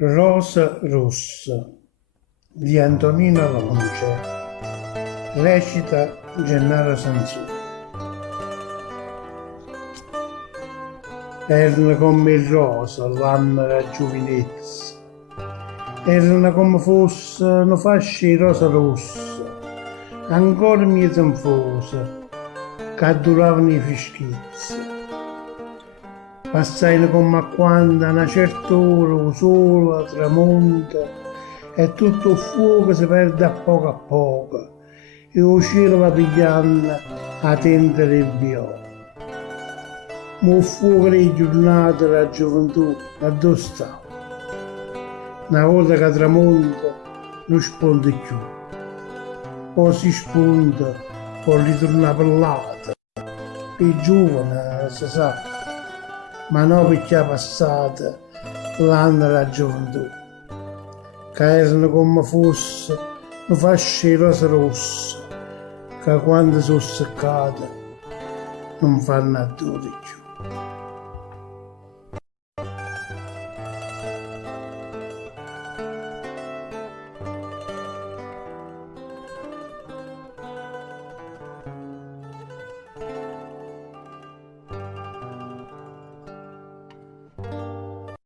Rosa rossa di Antonino Lonce, recita Gennaro Sansone. Erano come il rosa l'anno della giovinezza, erano come fossero fasce di rosa rossa, ancora mezzo infusa, che duravano i fischizzi. Passai come a quando a una certa ora il sole tramonta e tutto il fuoco si perde a poco e il cielo va pigliando a tenda del viola. Ma il fuoco delle giornate della gioventù a dove stava? Una volta che tramonta non sponda più, o si spunta o ritorna pellata. Il giovane si sa, ma non perché è passata l'anno della gioventù, che erano come fosse una fascia di rosa rossa, che quando sono seccate non fanno a dure più.